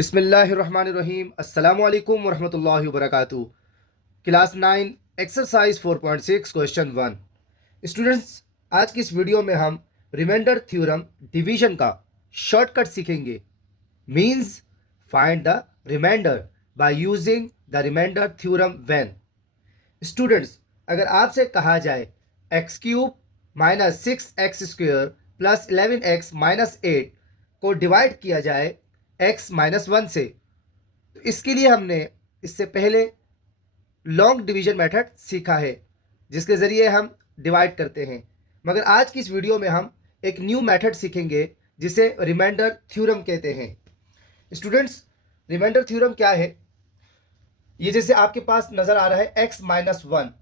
बिस्मिल्लाहिर्रहमानिर्रहीम अस्सलामु अलैकुम वरहमतुल्लाहि वबरकातुहू। Class 9 exercise 4.6 question 1। स्टूडेंट्स, आज की इस वीडियो में हम रिमाइंडर थ्योरम डिवीजन का शॉर्टकट सीखेंगे। Means find the remainder by using the remainder theorem when. Students, अगर आपसे कहा जाए x cube minus 6x² plus 11x minus 8 को डिवाइड किया जाए x माइनस 1 से, तो इसके लिए हमने इससे पहले लॉन्ग डिवीजन मेथड सीखा है जिसके ज़रिए हम डिवाइड करते हैं। मगर आज की इस वीडियो में हम एक न्यू मेथड सीखेंगे जिसे रिमाइंडर थ्योरम कहते हैं। स्टूडेंट्स, रिमाइंडर थ्योरम क्या है? ये जैसे आपके पास नज़र आ रहा है x माइनस 1।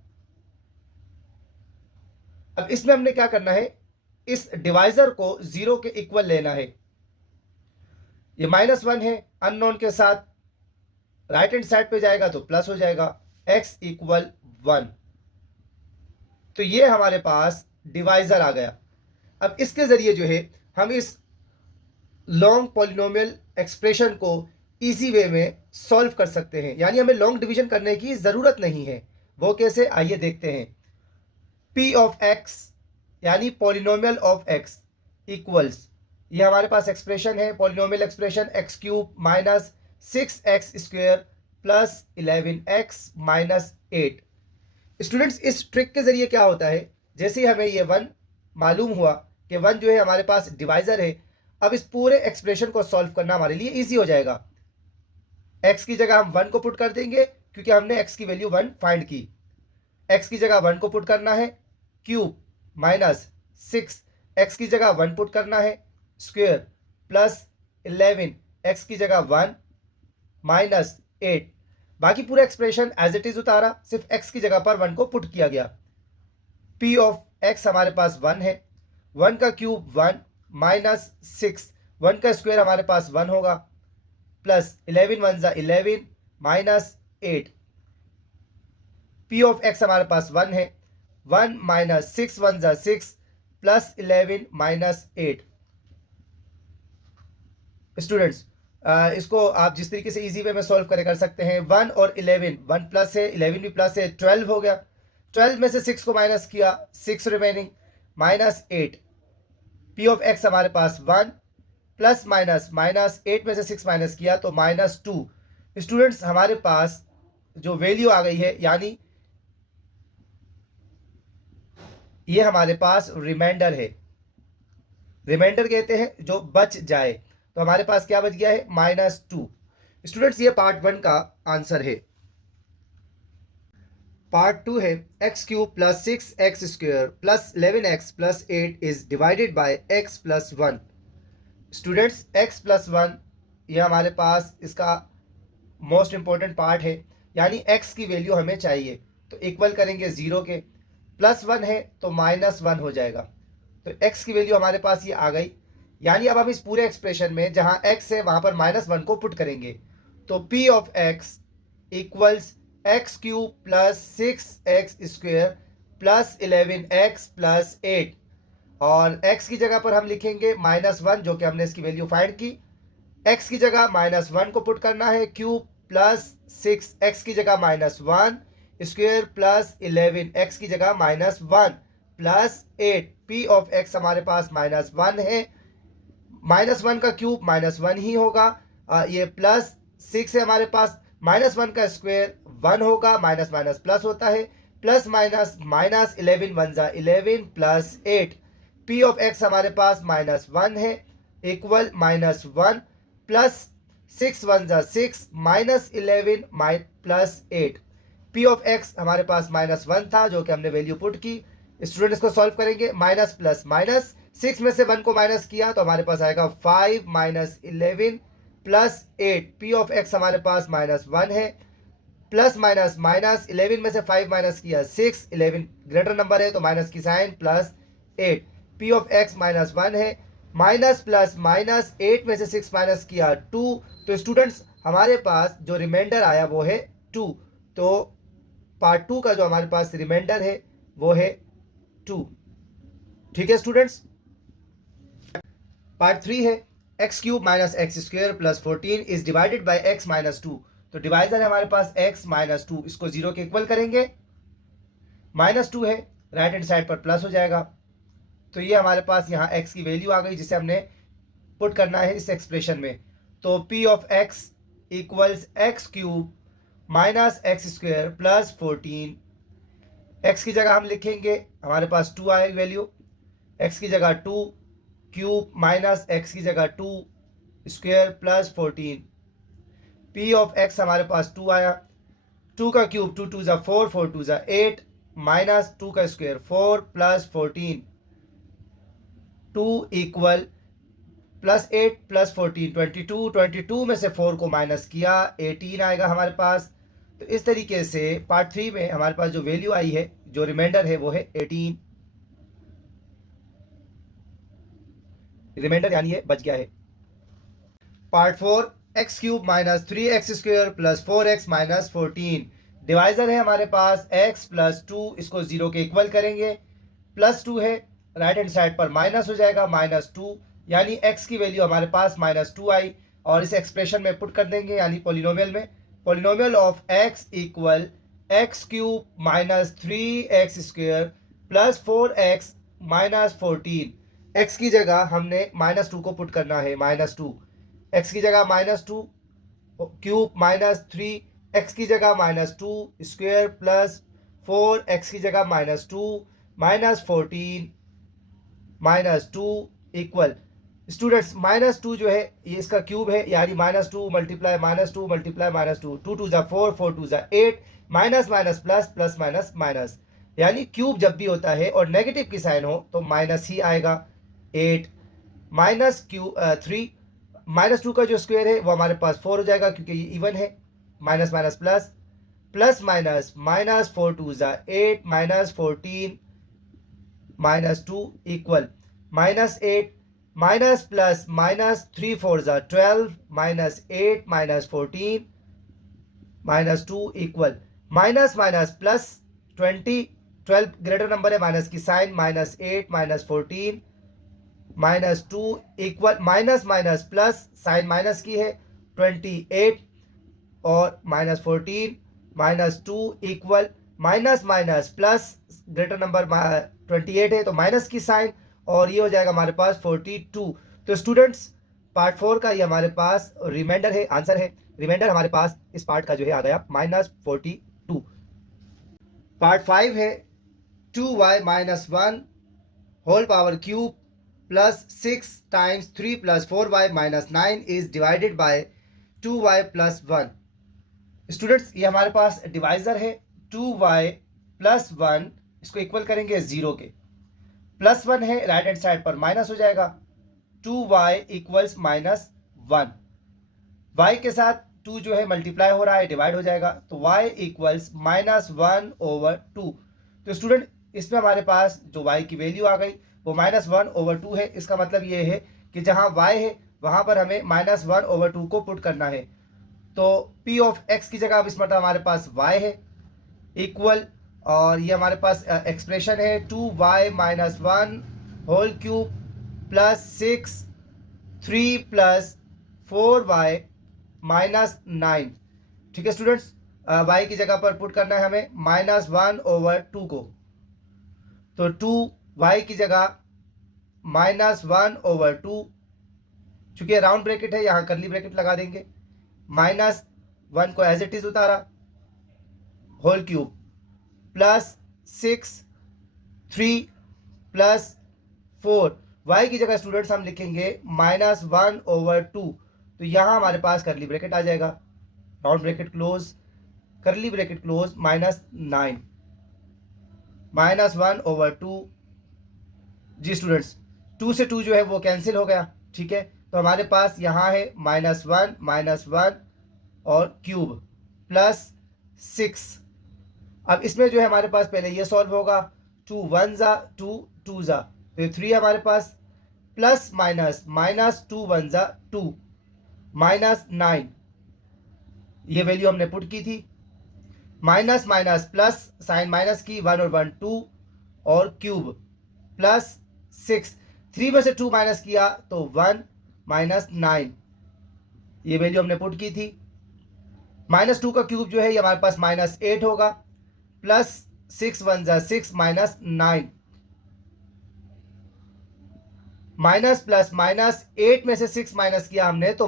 अब इसमें हमने क्या करना है, इस डिवाइजर को 0 के इक्वल लेना है। ये माइनस 1 है, अननोन के साथ राइट हैंड साइड पे जाएगा तो प्लस हो जाएगा, x इक्वल 1। तो ये हमारे पास डिवाइजर आ गया। अब इसके ज़रिए जो है हम इस लॉन्ग पॉलिनोमियल एक्सप्रेशन को इजी वे में सॉल्व कर सकते हैं, यानी हमें लॉन्ग डिवीजन करने की ज़रूरत नहीं है। वो कैसे, आइए देखते हैं। p ऑफ x यानी पॉलिनोमियल ऑफ x इक्वल्स, ये हमारे पास एक्सप्रेशन है, polynomial expression x³ minus 6x² plus 11x minus 8। Students, इस ट्रिक के ज़रिए क्या होता है, जैसे ही हमें ये 1 मालूम हुआ कि 1 जो है हमारे पास डिवाइज़र है, अब इस पूरे एक्सप्रेशन को सॉल्व करना हमारे लिए ईजी हो जाएगा। x की जगह हम 1 को पुट कर देंगे क्योंकि हमने x की वैल्यू 1 फाइंड की। x की जगह 1 को पुट करना है, क्यूब माइनस 6, x की जगह 1 पुट करना है, स्क्वेयर प्लस 11, x की जगह 1 माइनस 8। बाकी पूरा एक्सप्रेशन एज इट इज उतारा, सिर्फ x की जगह पर 1 को पुट किया गया। p ऑफ x हमारे पास 1 है, 1 का क्यूब 1 माइनस 6, 1 का स्क्वायर हमारे पास 1 होगा, प्लस 11 1 जा 11 माइनस 8। p ऑफ x हमारे पास 1 है, 1 माइनस 6 1 जा 6 प्लस 11 माइनस 8। स्टूडेंट्स, इसको आप जिस तरीके से इजी वे में सॉल्व कर सकते हैं। 1 और 11, 1 प्लस है, 11 भी प्लस है, 12 हो गया। 12 में से 6 को माइनस किया, 6 remaining minus 8। p of x हमारे पास 1 प्लस माइनस माइनस 8 में से 6 माइनस किया तो माइनस 2। स्टूडेंट्स, हमारे पास जो वैल्यू आ गई है, यानी ये हमारे पास रिमाइंडर है। रिमाइंडर कहते हैं जो बच जाए, तो हमारे पास क्या बच गया है, -2। स्टूडेंट्स, ये पार्ट 1 का आंसर है। पार्ट 2 है x³ plus 6x² plus 11x plus 8 is divided bye x plus 1। Students, x plus 1 ये हमारे पास इसका मोस्ट इंपॉर्टेंट पार्ट है, यानी x की वैल्यू हमें चाहिए, तो इक्वल करेंगे 0 के, प्लस 1 है तो -1 हो जाएगा। तो x की वैल्यू हमारे पास ये आ गई, यानी अब हम इस पूरे एक्सप्रेशन में जहां x है वहां पर -1 को पुट करेंगे, तो p of x equals x³ plus 6x² plus 11x plus 8, और x की जगह पर हम लिखेंगे -1 जो कि हमने इसकी वैल्यू फाइंड की। x की जगह -1 को पुट करना है, क्यूब प्लस 6, x की जगह -1 स्क्वेयर प्लस 11, x की जगह -1 प्लस 8। p ऑफ x हमारे पास -1 है, -1 का क्यूब -1 ही होगा, ये प्लस 6 है हमारे पास, -1 का स्क्वायर 1 होगा, माइनस माइनस प्लस होता है, प्लस माइनस माइनस 11 1 जा 11 प्लस 8। p ऑफ x हमारे पास -1 है, इक्वल -1 प्लस 6 1 जा 6 minus 11 plus 8। p of x हमारे पास -1 था जो कि हमने वैल्यू पुट की। स्टूडेंट, इसको सॉल्व करेंगे, माइनस प्लस माइनस, 6 में से 1 को माइनस किया तो हमारे पास आएगा 5 minus 11 plus 8। p of x हमारे पास -1 है, प्लस माइनस माइनस 11 में से 5 माइनस किया 6, 11 ग्रेटर नंबर है तो माइनस की sign plus 8। p of x -1 है, माइनस प्लस माइनस 8 में से 6 माइनस किया 2, तो स्टूडेंट्स हमारे पास जो रिमाइंडर आया वो है 2। तो पार्ट 2 का जो हमारे पास रिमाइंडर है वो है 2। ठीक है स्टूडेंट्स। पार्ट 3 है x cube minus x square plus 14 is divided by x minus 2। तो डिवाइजर है हमारे पास एक्स माइनस 2, इसको जीरो के इक्वल करेंगे, माइनस 2 है, राइट हैंड साइड पर प्लस हो जाएगा। तो ये हमारे पास यहाँ x की वैल्यू आ गई जिसे हमने पुट करना है इस एक्सप्रेशन में। तो p of x equals x cube minus x square plus 14। x की जगह हम लिखेंगे, हमारे पास 2 आएगी वैल्यू, x की जगह 2 क्यूब माइनस x की जगह 2 square plus 14। p of x हमारे पास 2 आया, 2 का क्यूब 2 2 ज़ा 4, 4 2 ज़ा 8 माइनस 2 का square 4 plus 14, 2 equal plus 8 plus 14 22, 22 में से 4 को माइनस किया 18 आएगा हमारे पास। तो इस तरीके से पार्ट 3 में हमारे पास जो वैल्यू आई है, जो रिमाइंडर है वो है 18, रिमाइंडर यानी ये बच गया है। Part 4 x cube minus 3x square plus 4x minus 14। Divisor है हमारे पास x प्लस 2, इसको जीरो के इक्वल करेंगे, प्लस 2 है, राइट हैंड साइड पर माइनस हो जाएगा, माइनस 2, यानी x की वैल्यू हमारे पास माइनस 2 आई और इस एक्सप्रेशन में पुट कर देंगे यानी पोलिनोमियल में। Polynomial of x equal x cube minus 3x square plus 4x minus 14। x की जगह हमने माइनस 2 को पुट करना है, माइनस 2, x की जगह माइनस 2 क्यूब माइनस 3, एक्स की जगह माइनस 2 स्क्वायर प्लस 4, एक्स की जगह minus 2 minus 14 minus 2 equal, students minus 2 जो है ये इसका क्यूब है यानी minus 2 multiply minus 2 multiply minus 2, 2 2 ज़ा 4, 4 2 ज़ा 8 minus minus plus plus minus minus, यानी क्यूब जब भी होता है और नेगेटिव की साइन हो तो माइनस ही आएगा। 8 माइनस क्यू 3, माइनस 2 का जो स्क्वायर है वो हमारे पास 4 हो जाएगा क्योंकि ये इवन है, minus minus plus, plus minus minus 4 2 ज़ा 8 minus 14 minus 2 equal minus 8 minus plus minus 3 4 ज़ा 12 minus 8 minus 14 minus 2 equal minus minus plus 20, 12 greater number है, माइनस की sign, minus 8 minus 14 minus 2 equal minus minus plus sign minus की है 28 और minus 14 minus 2 equal minus minus plus greater number 28 है तो minus की sign और ये हो जाएगा हमारे पास 42। तो स्टूडेंट्स पार्ट 4 का ये हमारे पास रिमाइंडर है, आंसर है। रिमाइंडर हमारे पास इस पार्ट का जो है आ गया माइनस 42। पार्ट 5 है 2y minus 1 whole power cube plus 6 times 3 plus 4y minus 9 is divided by 2y plus 1। Students ये हमारे पास डिवाइजर है 2y प्लस 1, इसको इक्वल करेंगे जीरो के, प्लस 1 है, राइट हैंड साइड पर माइनस हो जाएगा, 2y इक्वल्स माइनस 1, y के साथ 2 जो है मल्टीप्लाई हो रहा है, डिवाइड हो जाएगा, तो y इक्वल्स माइनस 1 ओवर 2। तो स्टूडेंट इसमें हमारे पास जो y की वैल्यू आ गई वो माइनस 1 ओवर 2 है। इसका मतलब ये है कि जहाँ y है वहाँ पर हमें माइनस 1 ओवर 2 को पुट करना है। तो p ऑफ x की जगह अब इस मतलब हमारे पास y है इक्वल, और ये हमारे पास एक्सप्रेशन है 2y minus 1 whole cube plus 6 3 plus 4y minus 9। ठीक है स्टूडेंट्स, y की जगह पर पुट करना है हमें माइनस 1 ओवर 2 को, तो 2y की जगह माइनस 1 ओवर 2, चूंकि राउंड ब्रैकेट है यहाँ करली ब्रैकेट लगा देंगे, माइनस 1 को एज इट इज उतारा whole cube plus 6 3 plus 4, y की जगह स्टूडेंट्स हम लिखेंगे माइनस 1 ओवर 2, तो यहाँ हमारे पास करली ब्रैकेट आ जाएगा, राउंड ब्रैकेट क्लोज, करली bracket close, minus 9 minus 1 over 2। जी स्टूडेंट्स 2 से 2 जो है वो कैंसिल हो गया, ठीक है, तो हमारे पास यहाँ है माइनस 1 और क्यूब प्लस 6। अब इसमें जो है हमारे पास पहले ये सॉल्व होगा, 2 1 ज़ा 2 2 ज़ा, तो ये 3 हमारे पास, प्लस माइनस माइनस 2 1 ज़ा 2 माइनस 9, ये वैल्यू हमने पुट की थी, minus minus plus sign minus की 1 और 1 2 और क्यूब प्लस 6, 3 में से 2 माइनस किया तो 1 -9, ये वैल्यू हमने पुट की थी। -2 का क्यूब जो है ये हमारे पास -8 होगा, प्लस 6 1 ज़ा 6 -9, माइनस प्लस -8 में से 6 माइनस किया हमने तो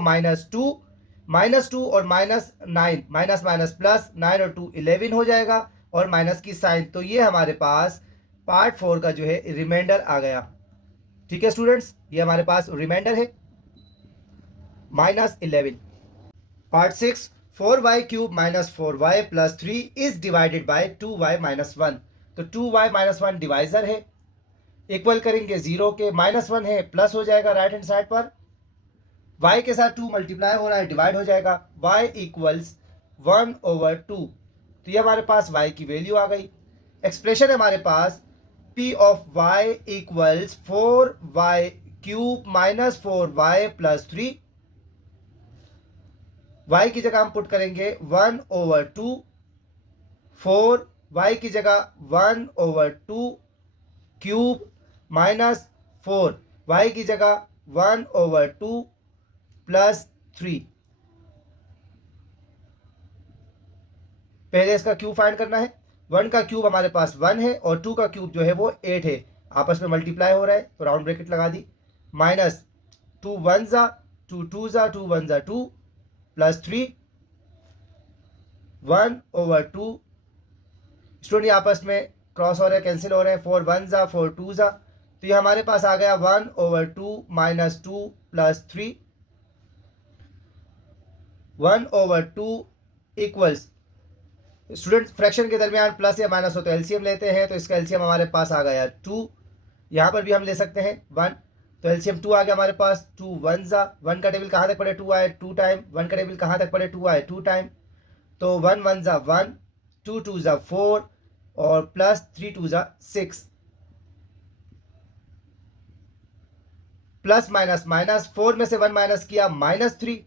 -2 और -9, माइनस माइनस प्लस 9 और 2 11 हो जाएगा, और माइनस की साइन। तो ये हमारे पास पार्ट 4 का जो है रिमाइंडर आ गया। ठीक है स्टूडेंट्स, ये हमारे पास रिमाइंडर है -11। Part 6, 4y³ -4y + 3 is divided by 2y - 1। तो 2y - 1 डिवाइजर है, इक्वल करेंगे 0 के, -1 है प्लस हो जाएगा राइट हैंड साइड पर, y के साथ 2 मल्टीप्लाई हो रहा है, डिवाइड हो जाएगा, y = 1/2। तो ये हमारे पास y की वैल्यू आ गई। एक्सप्रेशन है हमारे पास p of y = 4y³ -4y + 3। y की जगह हम पुट करेंगे 1/2, 4 y की जगह 1/2 क्यूब -4 y की जगह 1/2 + 3। पहले इसका क्यूब फाइंड करना है। 1 का क्यूब हमारे पास 1 है और 2 का क्यूब जो है वो 8 है, आपस में मल्टीप्लाई हो रहा है तो राउंड ब्रैकेट लगा दी, -2 1 ज़ा 2 2 ज़ा 2 1 ज़ा 2 + 3 1/2। स्टूडेंट आपस में क्रॉस हो रहे हैं, कैंसिल हो रहे हैं, 4 1 ज़ा 4 2 ज़ा, तो ये हमारे पास आ गया 1/2 -2 + 3 1/2 इक्वल्स। स्टूडेंट फ्रैक्शन के दरमियान प्लस या माइनस हो तो एलसीएम लेते हैं, तो इसका एलसीएम हमारे पास आ गया 2। यहाँ पर भी हम ले सकते हैं 1, तो एलसीएम 2 आ गया हमारे पास। 2 1 ज़ा 1 का टेबल कहाँ तक पड़े 2 आए 2 टाइम, 1 का टेबल कहाँ तक पड़े 2 आए 2 टाइम, तो 1 1 ज़ा 1, 2 2 ज़ा 4 और प्लस 3 2 ज़ा 6, प्लस माइनस माइनस, 4 में से 1 माइनस किया -3,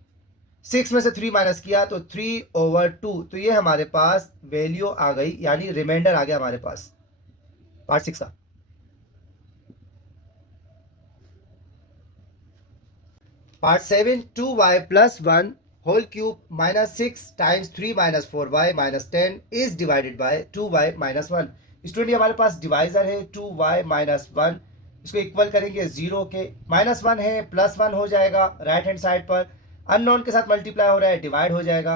6 में से 3 माइनस किया तो 3/2। तो ये हमारे पास वैल्यू आ गई, यानी रिमाइंडर आ गया हमारे पास पार्ट 6 का। Part 7, 2y + 1 whole cube -6 × 3 - 4y - 10 is divided by 2y - 1। Student हमारे पास डिवाइजर है 2y - 1, इसको इक्वल करेंगे 0 के, -1 है +1 हो जाएगा राइट हैंड साइड पर, अननोन के साथ मल्टीप्लाई हो रहा है, डिवाइड हो जाएगा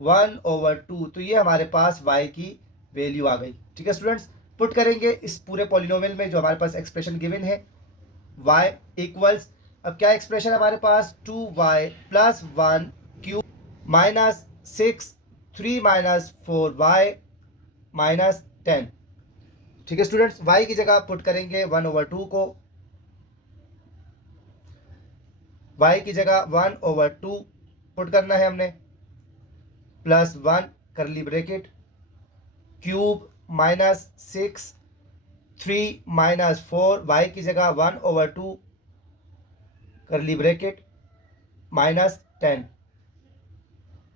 1/2। तो ये हमारे पास y की वैल्यू आ गई। ठीक है स्टूडेंट्स, पुट करेंगे इस पूरे पॉलिनोमियल में जो हमारे पास एक्सप्रेशन गिवन है, y इक्वल्स, अब क्या एक्सप्रेशन हमारे पास 2y + 1 क्यूब -6 3 - 4y - 10। ठीक है स्टूडेंट्स, y की जगह पुट करेंगे 1/2 को, y की जगह 1/2 पुट करना है हमने, +1 करली ब्रैकेट क्यूब -6 3 - 4 y की जगह 1/2 करली ब्रैकेट -10,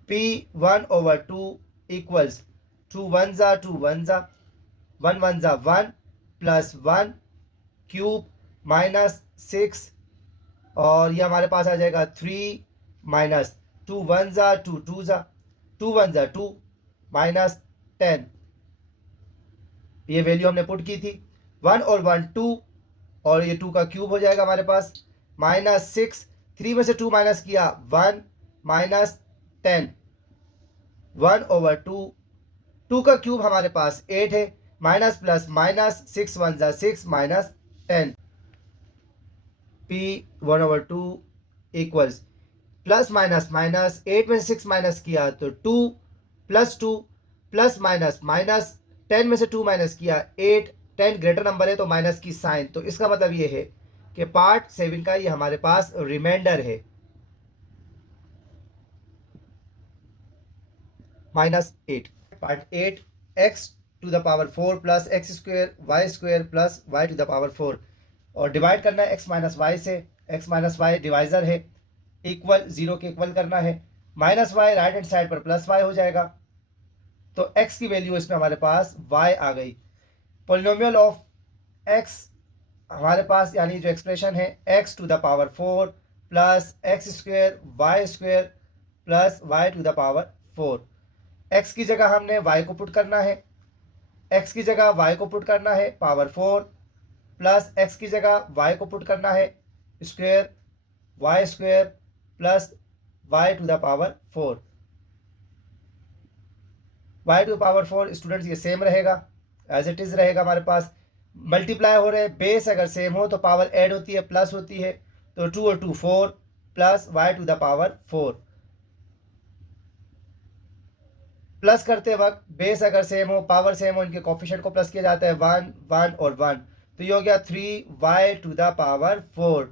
p 1/2 इक्वल्स 2 1 ज़ा 2 1 ज़ा 1 1 ज़ा 1 +1 क्यूब -6, और ये हमारे पास आ जाएगा 3 - 2 1 ज़ा 2 2 ज़ा 2 1 ज़ा 2 -10। ये वैल्यू हमने पुट की थी, 1 और 1 2, और ये 2 का क्यूब हो जाएगा हमारे पास, -6 3 में से 2 माइनस किया 1 -10 1/2, 2 का क्यूब हमारे पास 8 है, माइनस प्लस माइनस 6 1 ज़ा 6 -10, p 1/2 equals plus minus minus, 8 में से 6 माइनस किया तो 2 +2 प्लस माइनस माइनस, 10 में से 2 माइनस किया 8, 10 ग्रेटर नंबर है तो माइनस की साइन। तो इसका मतलब ये है कि पार्ट 7 का ये हमारे पास रिमाइंडर है -8। Part 8, x⁴ + x² y² + y⁴, और डिवाइड करना है x - y से, x - y डिवाइजर है, इक्वल 0 के इक्वल करना है, -y राइट हैंड साइड पर +y हो जाएगा, तो x की वैल्यू इसमें हमारे पास y आ गई। पोलिनोमियल ऑफ x हमारे पास, यानी जो एक्सप्रेशन है x⁴ plus X square Y square plus Y to the power 4। X की जगह हमने वाई को पुट करना है, एक्स की जगह वाई को पुट करना है पावर 4 प्लस एक्स की जगह वाई को पुट करना है square Y square plus Y to the power 4। Y to the power 4 students ये सेम रहेगा, एज इट इज़ रहेगा हमारे पास। मल्टीप्लाई हो रहे हैं, बेस अगर सेम हो तो पावर ऐड होती है, प्लस होती है, तो 2 और 2 4 plus Y to the power 4। Plus करते वक्त बेस अगर सेम हो, पावर सेम हो, इनके कोफिशिएंट को प्लस किया जाता है 1 1 और 1, तो ये हो गया 3 वाई टू द पावर 4।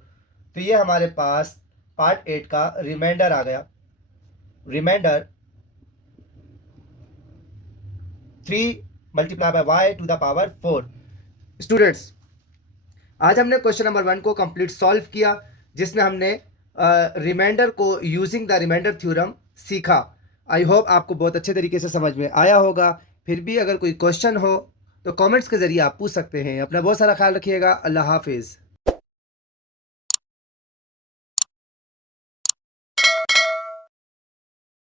तो ये हमारे पास पार्ट 8 का रिमाइंडर आ गया। Reminder 3 multiply by Y to the power 4। Students, आज हमने क्वेश्चन नंबर 1 को कंप्लीट सॉल्व किया, जिसमें हमने रिमाइंडर को यूजिंग द रिमाइंडर थ्योरम सीखा। आई होप आपको बहुत अच्छे तरीके से समझ में आया होगा। फिर भी अगर कोई क्वेश्चन हो तो कमेंट्स के ज़रिए आप पूछ सकते हैं। अपना बहुत सारा ख्याल रखिएगा। अल्लाह हाफिज़।